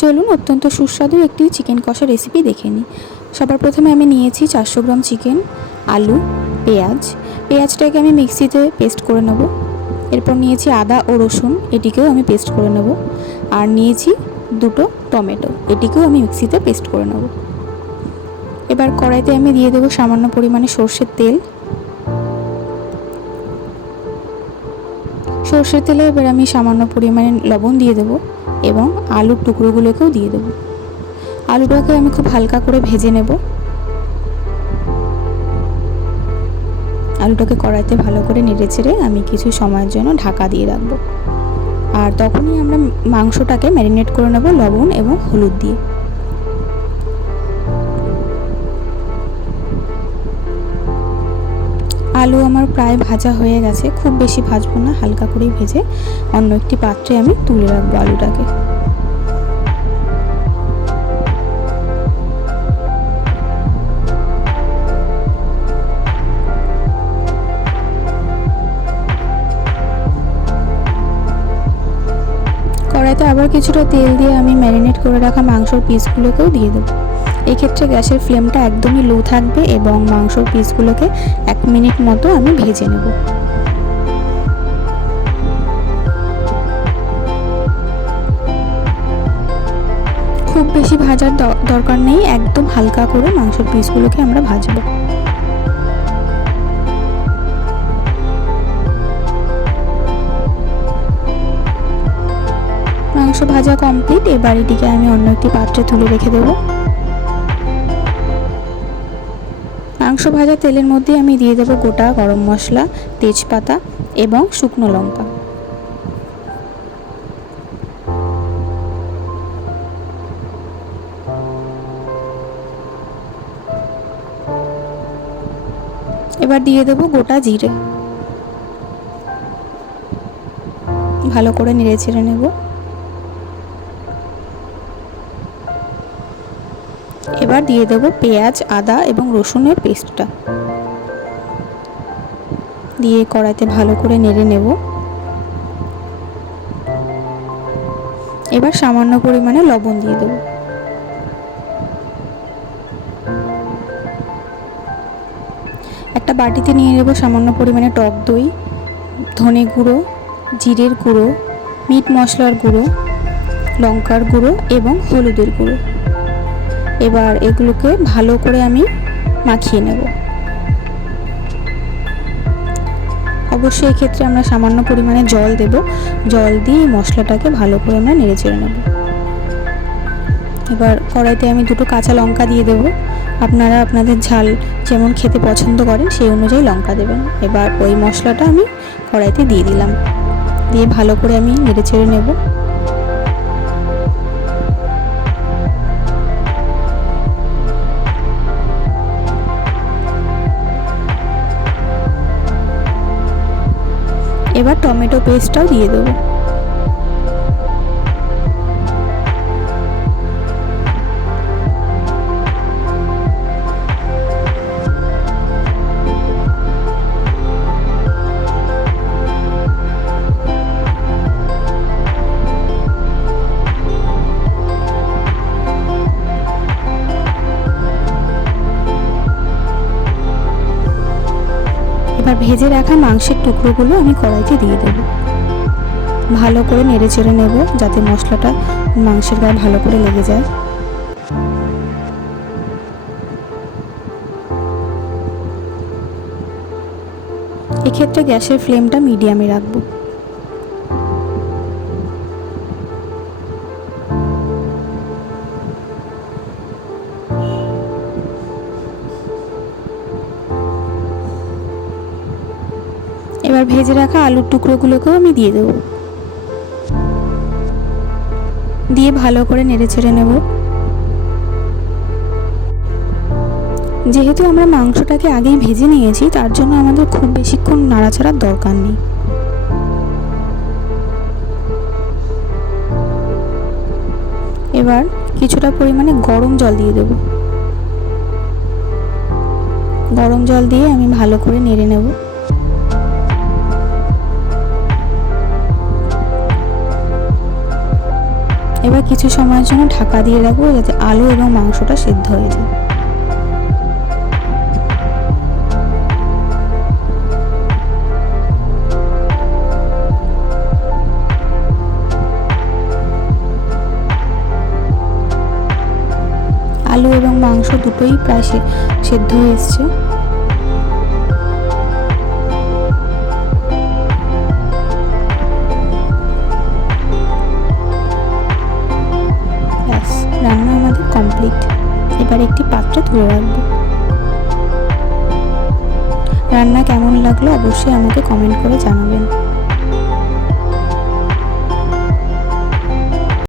চলুন অত্যন্ত সুস্বাদু একটি চিকেন কষা রেসিপি দেখে নিই। সবার প্রথমে আমি নিয়েছি 400 গ্রাম চিকেন, আলু, পেঁয়াজটাকে আমি মিক্সিতে পেস্ট করে নেব। এরপর নিয়েছি আদা ও রসুন, এটিকেও আমি পেস্ট করে নেব। আর নিয়েছি দুটো টমেটো, এটিকেও আমি মিক্সিতে পেস্ট করে নেব। এবার কড়াইতে আমি দিয়ে দেবো সামান্য পরিমাণে সর্ষের তেল। সর্ষের তেলে এবার আমি সামান্য পরিমাণে লবণ দিয়ে দেবো এবং আলুর টুকরোগুলোকেও দিয়ে দেবো। আলুটাকে আমি খুব হালকা করে ভেজে নেব। আলুটাকে কড়াইতে ভালো করে নেড়েচেড়ে আমি কিছু সময়ের জন্য ঢাকা দিয়ে রাখবো। আর তখনই আমরা মাংসটাকে ম্যারিনেট করে নেব লবণ এবং হলুদ দিয়ে। আলু আমার প্রায় ভাজা হয়ে গেছে, খুব বেশি ভাজবো না, হালকা করেই ভেজে অন্য একটি পাত্রে আমি তুলে রাখবো আলুটাকে। কড়াইতে আবার কিছুটা তেল দিয়ে আমি ম্যারিনেট করে রাখা মাংসর পিসগুলোকেও দিয়ে দেবো। এক্ষেত্রে গ্যাসের ফ্লেমটা একদমই লো থাকবে এবং মাংসর পিসগুলোকে 1 মিনিট মতো আমি ভেজে নেব। খুব বেশি ভাজার দরকার নেই, একদম হালকা করে মাংসর পিসগুলোকে আমরা ভাজবো। মাংস ভাজা কমপ্লিট। এবার এটিকে আমি অন্য একটি পাত্রে তুলে রেখে দেব। মাংস ভাজা তেলের মধ্যে আমি দিয়ে দেব গোটা গরম মশলা, তেজপাতা এবং শুকনো লঙ্কা। এবার দিয়ে দেব গোটা জিরে। ভালো করে নেড়ে চেড়ে নেব। এবার দিয়ে দেব পেঁয়াজ, আদা এবং রসুনের পেস্টটা দিয়ে কড়াইতে ভালো করে নেড়ে নেব। এবার সামান্য পরিমাণে লবণ দিয়ে দেব। একটা বাটিতে নিয়ে নেব সামান্য পরিমাণে টক দই, ধনে গুঁড়ো, জিরের গুঁড়ো, মিট মশলার গুঁড়ো, লঙ্কার গুঁড়ো এবং হলুদের গুঁড়ো। এবার এগুলোকে ভালো করে আমি মাখিয়ে নেব। অবশ্যই এক্ষেত্রে আমরা সামান্য পরিমাণে জল দেব। জল দিয়ে মশলাটাকে ভালো করে আমরা নেড়ে চেড়ে নেব। এবার কড়াইতে আমি দুটো কাঁচা লঙ্কা দিয়ে দেব। আপনারা আপনাদের ঝাল যেমন খেতে পছন্দ করেন সেই অনুযায়ী লঙ্কা দেবেন। এবার ওই মশলাটা আমি কড়াইতে দিয়ে দিলাম, দিয়ে ভালো করে আমি নেড়ে চেড়ে নেব। এবার টমেটো পেস্টটাও দিয়ে দেবো। এবার ভেজে রাখা মাংসের টুকরোগুলো আমি কড়াইতে দিয়ে দেব। ভালো করে নেড়ে চেড়ে নেব যাতে মশলাটা মাংসের গায়ে ভালো করে লেগে যায়। এক্ষেত্রে গ্যাসের ফ্লেমটা মিডিয়ামে রাখবো। এবার ভেজে রাখা আলুর টুকরোগুলোকেও আমি দিয়ে দেবো, দিয়ে ভালো করে নেড়ে চেড়ে নেব। যেহেতু আমরা মাংসটাকে আগেই ভেজে নিয়েছি তার জন্য আমাদের খুব বেশিক্ষণ নাড়াচাড়ার দরকার নেই। এবার কিছুটা পরিমাণে গরম জল দিয়ে দেব। গরম জল দিয়ে আমি ভালো করে নেড়ে নেব। এবার কিছু সময়ের জন্য ঢাকা দিয়ে রাখবো যাতে আলু এবং মাংসটা সিদ্ধ হয়ে যায়। আলু এবং মাংস দুটোই প্রায় সেদ্ধ হয়ে এসছে। ব্যাস, রান্না আমাদের কমপ্লিট। এবার একটি পাত্রে তুলে রাখবো। রান্না কেমন লাগলো অবশ্যই আমাকে কমেন্ট করে জানাবেন।